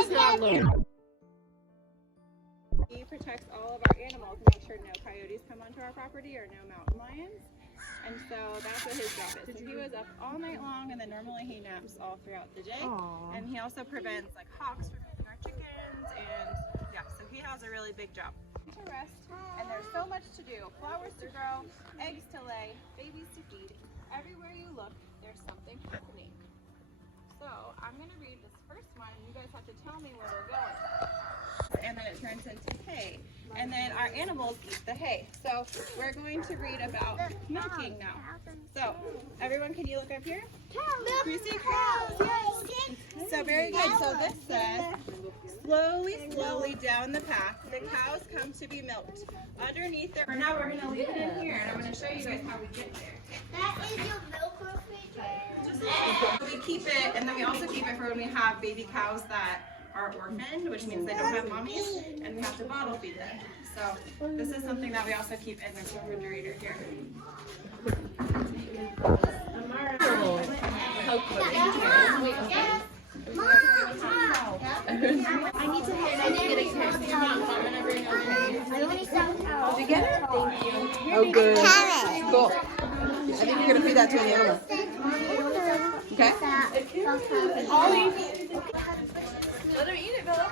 He's not learning. He protects all of our animals to make sure no coyotes come onto our property or no mountain lions. And so that's what his job is. So he was up all night long, and then normally he naps all throughout the day. Aww. And he also prevents like hawks from eating our chickens, and yeah, so he has a really big job. To rest, and there's so much to do. Flowers to grow, eggs to lay, babies to feed. Everywhere you look, there's something happening. So I'm going to read this first one, and you guys have to tell me where we're going. And then it turns into hay. And then our animals eat the hay. So we're going to read about milking now. So everyone, can you look up here? You see cows? Yes. So very good. So this says, slowly down the path, the cows come to be milked. Underneath there. For now, we're going to leave it in here, and I'm going to show you guys how we get there. That is your milk refrigerator. We keep it, and then we also keep it for when we have baby cows that are orphaned, which means they don't have mommies, and we have to bottle feed them. So this is something that we also keep in the refrigerator here. I need to get a carrot. Did you get it? Thank you. Oh, good. Cool. I think you're going to feed that to an animal. Okay? Let her eat it, Bella.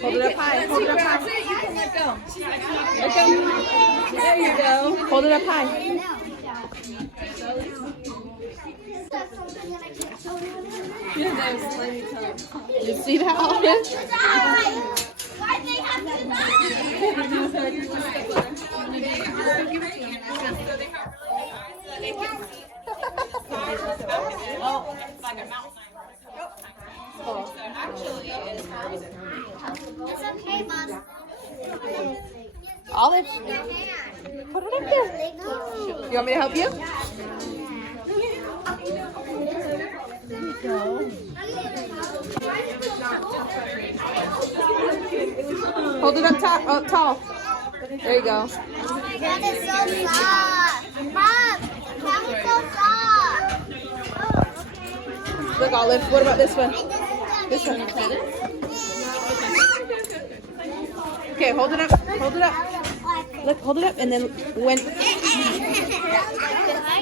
Hold it up high. Hold it up high. You can let go. Let go. There you go. Hold it up high. You see that, Alden? Oh, it's like a mountain. So actually, it's okay, Mom. Olive, put it up there. You want me to help you? There you go. Hold it up tall. There you go. That is so soft. Mom, that is so soft. Look, Olive, what about this one? This one. Okay, hold it up. Hold it up. Look, hold it up, and then when.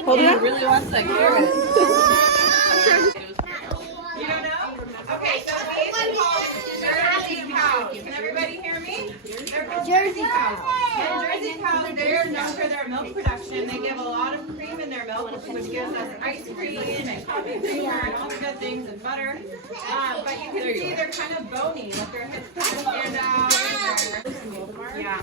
Hold it up. He really wants that carrot. You don't know? Okay, so these are called Jersey cows. Can everybody hear me? They're called Jersey cows. And Jersey cows, they're known for their milk production. They give a lot of cream in their milk, which gives us ice cream and coffee creamer and all the good things and butter. But you can see they're kind of bony with their hips kind of stand out. Yeah.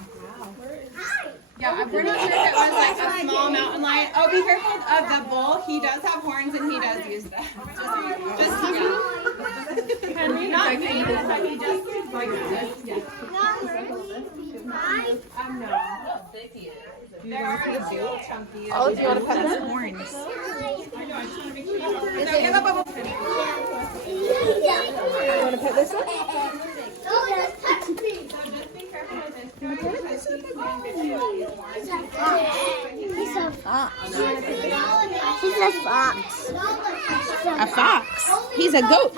Yeah, we're not sure if it was like a small mountain lion. Oh, be careful of the bull. He does have horns and he does use them. Just not me, but he does like this. Yeah. How big he is. Olive, do you want to pet them? Horns. So give a bubble. You want to pet this one? He's a fox. He's a fox. A fox. He's a goat.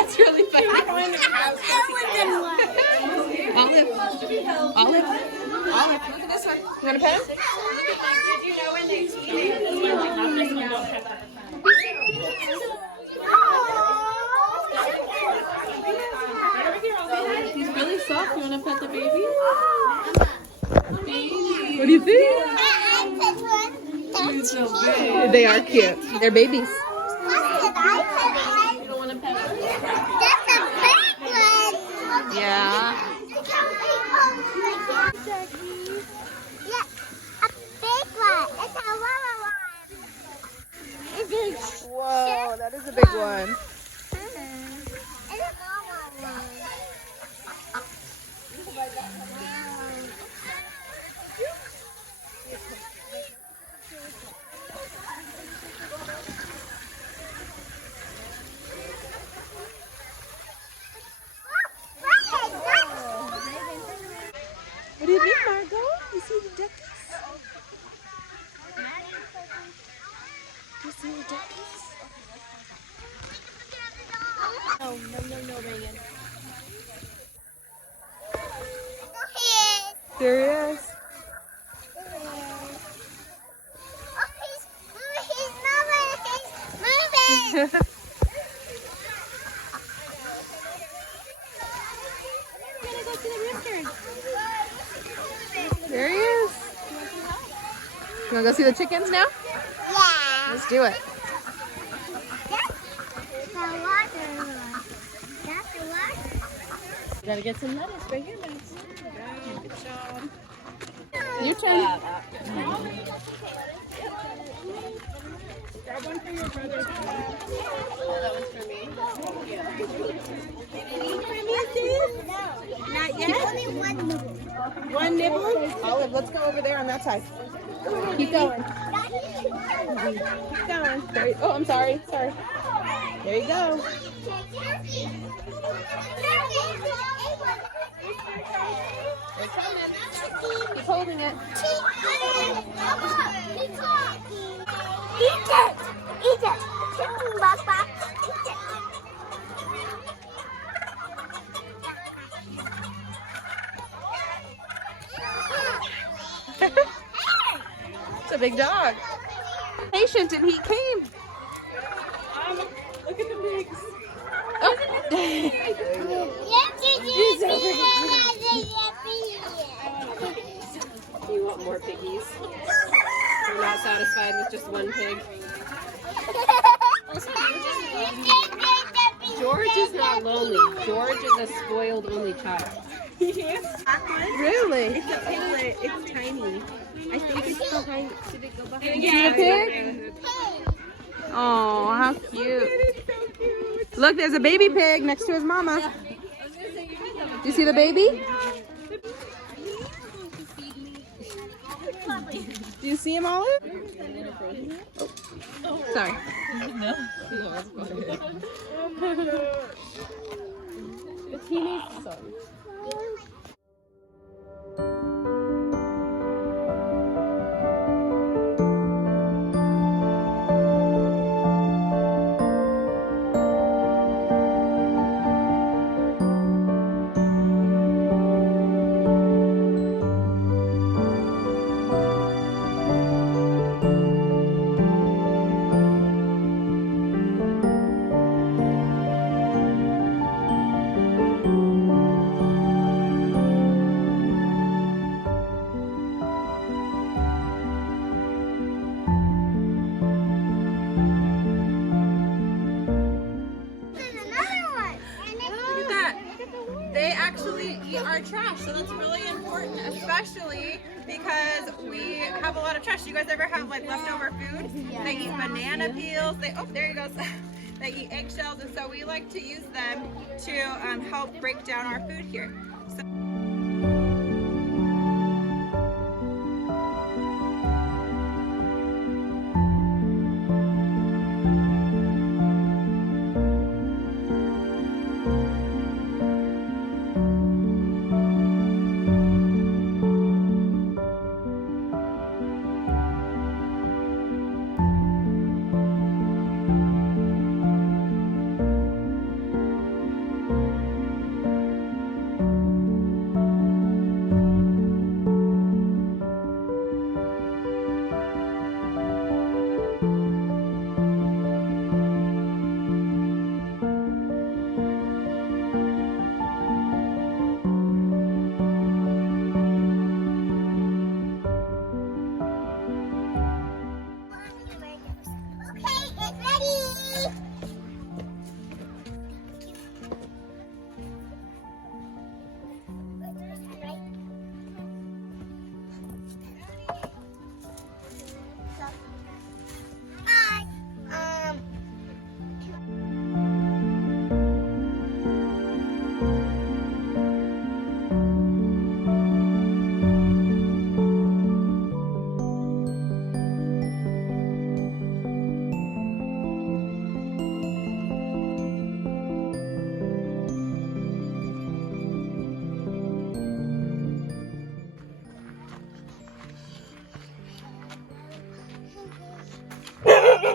That's really funny. Olive, look at this one. You want to pet him? Did you know when they eat He's really soft. You want to pet the baby? Baby. What do you think? He's so big. They are cute. They're babies. You don't want to pet him? That's a big one. Yeah. Yeah, a big one. It's a wawa one. It's a Whoa, that is a big one. It's a wawa one. What do you think, Margot? You see the duckies? Do you see the duckies? No, Megan. There he is. There he is. You want to go see the chickens now? Yeah. Let's do it. That's the water. That's the water. You gotta get some lettuce right here, Max. Good job. Your turn. Grab one for your brother. That one's for me. Not yet. Only one nibble. One nibble. Olive, let's go over there on that side. Keep going. Keep going. There, oh, I'm sorry. Sorry. There you go. They're coming. Keep holding it. Eat it! Eat it! Chicken Papa. Eat it. It's a big dog. Patient and he came. Look at the pigs. Oh. You want more piggies? You're not satisfied with just one pig? George is not lonely. George is a spoiled only child. Really? It's a piglet. It's tiny. I think it's behind. Should it go behind? See the pig? Oh, how cute. Look, there's a baby pig next to his mama. Do you see the baby? Do you see him, Olive? Oh, sorry. But he needs some. They actually eat our trash, so that's really important, especially because we have a lot of trash. You guys ever have like leftover food? They eat banana peels. Oh, there he goes. They eat eggshells, and so we like to use them to help break down our food here. So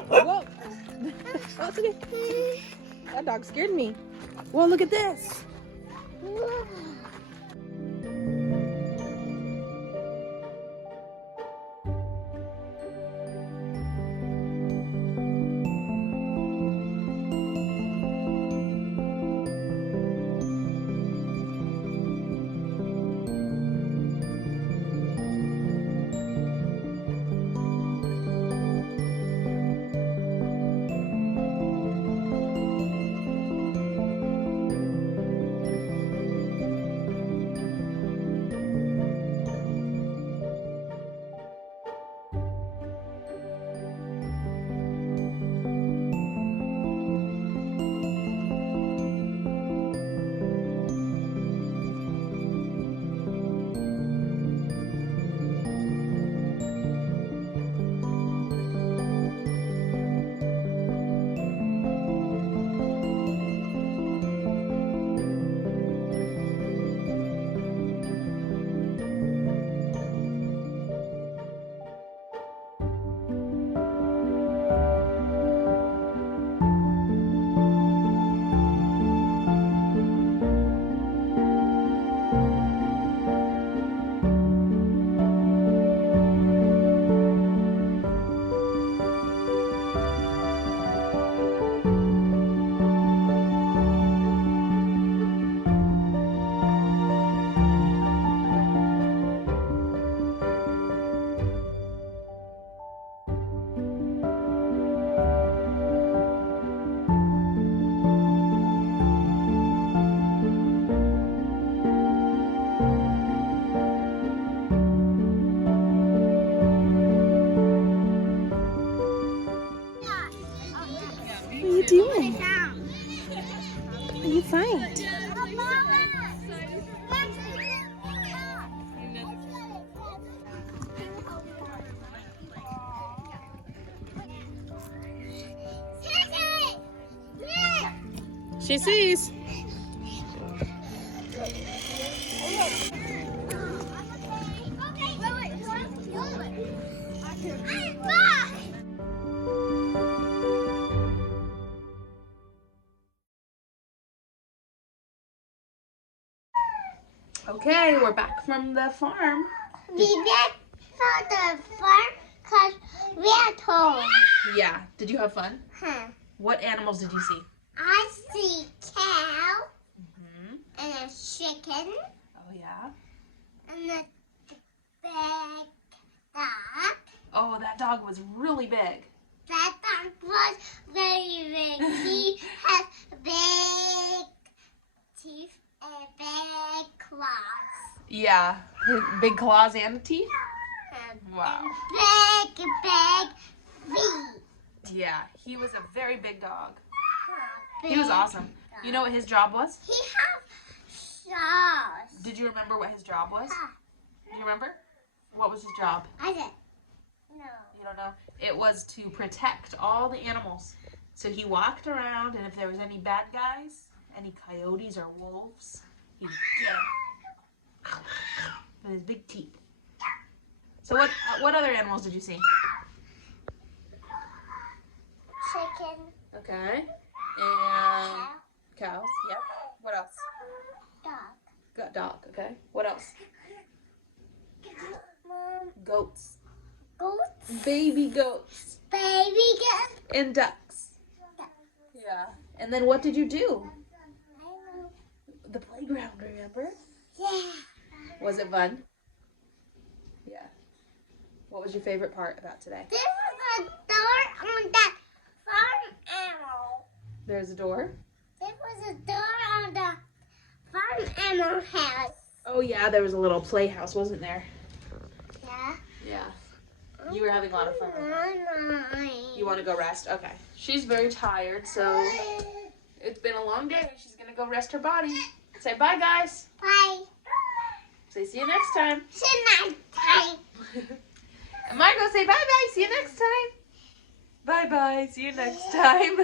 whoa. Oh, it's okay. That dog scared me. Well, look at this. What are you doing? What do you find? She sees. Okay, we're back from the farm. We went for the farm because we are home. Yeah. Did you have fun? Huh. What animals did you see? I see cow Hmm. and a chicken Oh, yeah. and a big dog. Oh, that dog was really big. That dog was very big. He has big teeth and big claws. Yeah. Big claws and teeth? And Wow. big feet. Yeah. He was a very big dog. Big He was awesome. You know what his job was? He has claws. Did you remember what his job was? Do you remember? What was his job? I said, no. You don't know? It was to protect all the animals. So he walked around, and if there was any bad guys, any coyotes or wolves, he'd get 'em with his big teeth. So what other animals did you see? Chicken. Okay. And Cow. cows. Yep. What else? Dog. Got dog. Okay. What else? Mom. Goats. Goats. Baby goats. Baby goat. And ducks. Yeah. And then what did you do? The playground, remember? Yeah. Was it fun? Yeah. What was your favorite part about today? This was a door on that farm animal. There's a door. There was a door on the farm animal house. Oh yeah, there was a little playhouse, wasn't there? Yeah. Yeah. You were having a lot of fun with that. You want to go rest? Okay. She's very tired, so it's been a long day. She's going to go rest her body. Say bye, guys. Bye. Say see you next time. See you next time. And Margot, say bye-bye. See you next time. Bye-bye. See you next time.